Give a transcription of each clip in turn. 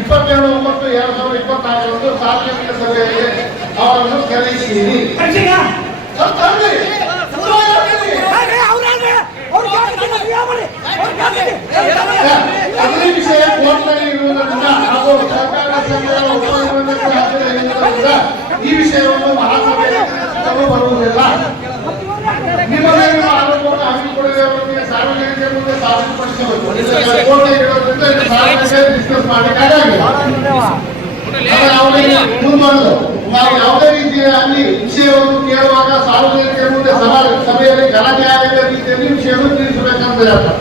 ಇಪ್ಪತ್ತೇಳು ಒಂಬತ್ತು ಎರಡು ಸಾವಿರದ ಇಪ್ಪತ್ನಾಲ್ಕರಂದು ಸಾರ್ವಜನಿಕ ಸಭೆಯಲ್ಲಿ ಅವರನ್ನು ಕರೆಯಿಸಿದ್ದೀರಿ ಮುಂದುವರೆದು ನಾವು ಯಾವುದೇ ರೀತಿಯ ಅಲ್ಲಿ ವಿಷಯವನ್ನು ಕೇಳುವಾಗ ಸಾರ್ವಜನಿಕರ ಮುಂದೆ ಸಭಾ ಸಭೆಯಲ್ಲಿ ಗಲಾಟೆ ಆಗದ ರೀತಿಯಲ್ಲಿ ವಿಷಯವನ್ನು ತಿಳಿಸಬೇಕಂತ ಹೇಳ್ತಾರೆ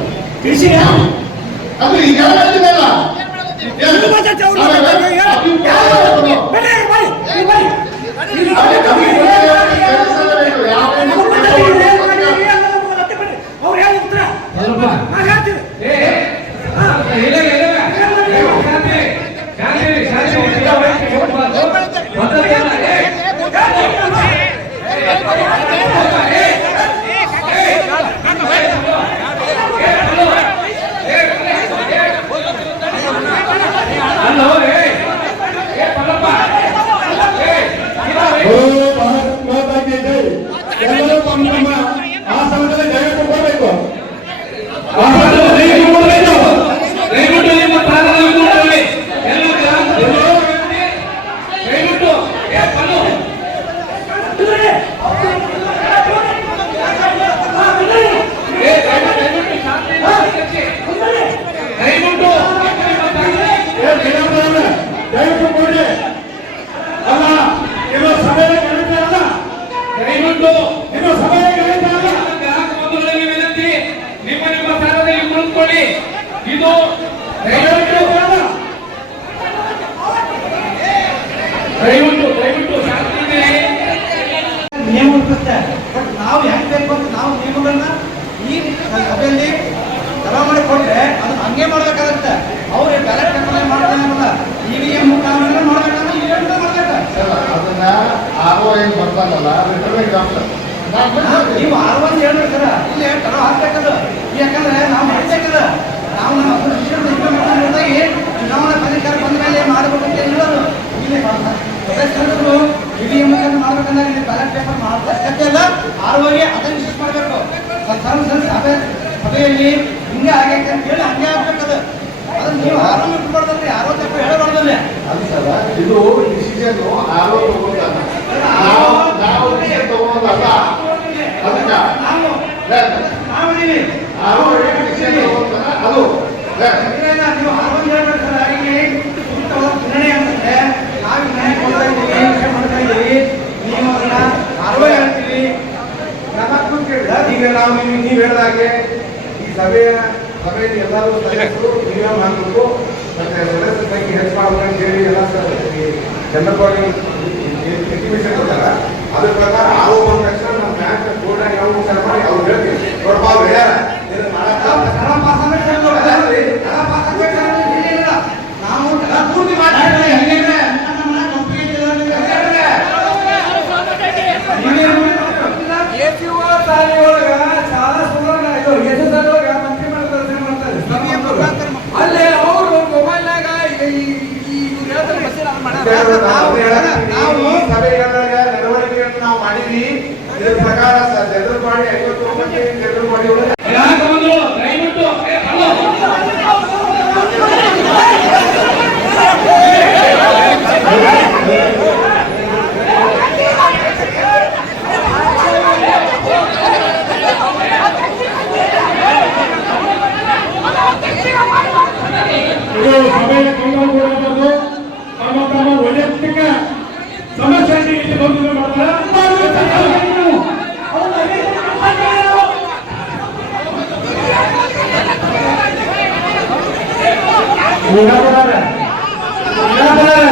ಅಂದ್ರೆ ಈಗ ಬಂದಿದ್ದಲ್ಲ ಅಭಿಪ್ರಾಯ ಇದು ದಯವಿಟ್ಟು ದಯವಿಟ್ಟು ದಯವಿಟ್ಟು ನಿಯಮ ಅನ್ಸುತ್ತೆ. ಬಟ್ ನಾವು ಯಾಕೆ ಬೇಕು ಅಂತ ನಾವು ನಿಯಮಗಳನ್ನ ಈ ಸಭೆಯಲ್ಲಿ ತಲಾ ಮಾಡಿಕೊಂಡ್ರೆ ಅದು ಹಂಗೆ ಮಾಡ್ಬೇಕಾಗತ್ತೆ. ಅವ್ರು ಬ್ಯಾಲೆಟ್ ಕಲ್ಪನೆ ಮಾಡ್ತಾನಿಲ್ಲ ಇ ವಿ ಎಂ ಮುಖಾಂತರ ಮಾಡ್ಬೇಕಂದ್ರೆ ಇ ವಿ ಅದನ್ನ ಆರ್ ಓ ಏನ್ ಬರ್ತಾನಲ್ಲ ನೀವು ಆರ್ ಒನ್ ಹೇಳ್ಬೇಕಲ್ಲ ಸರ್. ಇಲ್ಲಿ ತಲಾ ಹಾಕ್ಬೇಕದು. ಯಾಕಂದ್ರೆ ನಾವು ಮಾಡ್ಬೇಕದ ನಾವು ನೀವು ಹೇಳಿದಾಗೆ ಈ ಸಭೆಯ ಸಭೆಯಲ್ಲಿ ಎಲ್ಲರೂ ಸದಸ್ಯರು ಮಾಡಬೇಕು ಮತ್ತೆ ಸದಸ್ಯರ ಬಗ್ಗೆ ಹೆಚ್ಚು ಹೇಳಿ ಎಲ್ಲ ಜನಪವಾಗಿ ಎಕ್ಸಿಬಿಷನ್ ಇರ್ತಾರ ಅದ್ರ ಪ್ರಕಾರ ಆರೋಪ ತಕ್ಷಣ ನಮ್ಮ ಮ್ಯಾಚ್ ಬೋರ್ಡ್ ಯಾವ ಅವ್ರು ಹೇಳ್ತೀವಿ ದೊಡ್ಡ ಹೇಳ್ಯಾರ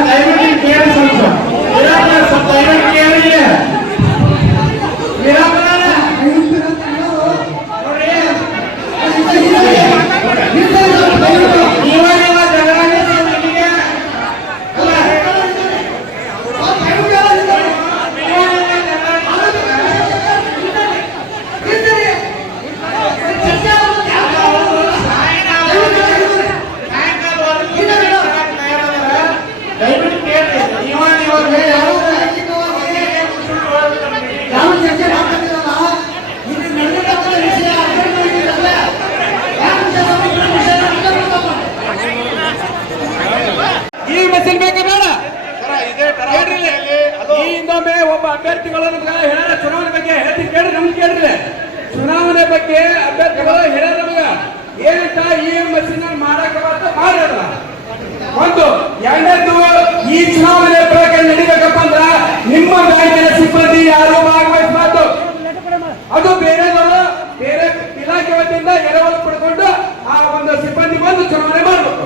ದಯವಿಟ್ಟು ಅಭ್ಯರ್ಥಿಗಳನ್ನು ಹೇಳ ಚುನಾವಣೆ ಬಗ್ಗೆ ಹೇಳಿ ಕೇಳಿ ನಮ್ಗೆ ಕೇಳಿದ್ರೆ ಚುನಾವಣೆ ಬಗ್ಗೆ ಅಭ್ಯರ್ಥಿಗಳು ಹೇಳ್ಯಾರ ನಮ್ಗ. ಏನಂತ ಈ ಮಸೀನ ಮಾಡಕ್ಕೆ ಮಾಡಿರಲ್ಲ ಒಂದು, ಎರಡನೇದು, ಈ ಚುನಾವಣೆ ಪ್ರಕಾರ ನಡೀಬೇಕಪ್ಪ ಅಂದ್ರ ನಿಮ್ಮ ಬ್ಯಾಂಕಿನ ಸಿಬ್ಬಂದಿ ಯಾರು ಮಾತು ಅದು ಬೇರೆದವರು ಬೇರೆ ಇಲಾಖೆ ವತಿಯಿಂದ ಎರವಲು ಪಡ್ಕೊಂಡು ಆ ಒಂದು ಸಿಬ್ಬಂದಿ ಬಂದು ಚುನಾವಣೆ ಮಾಡಬೇಕು.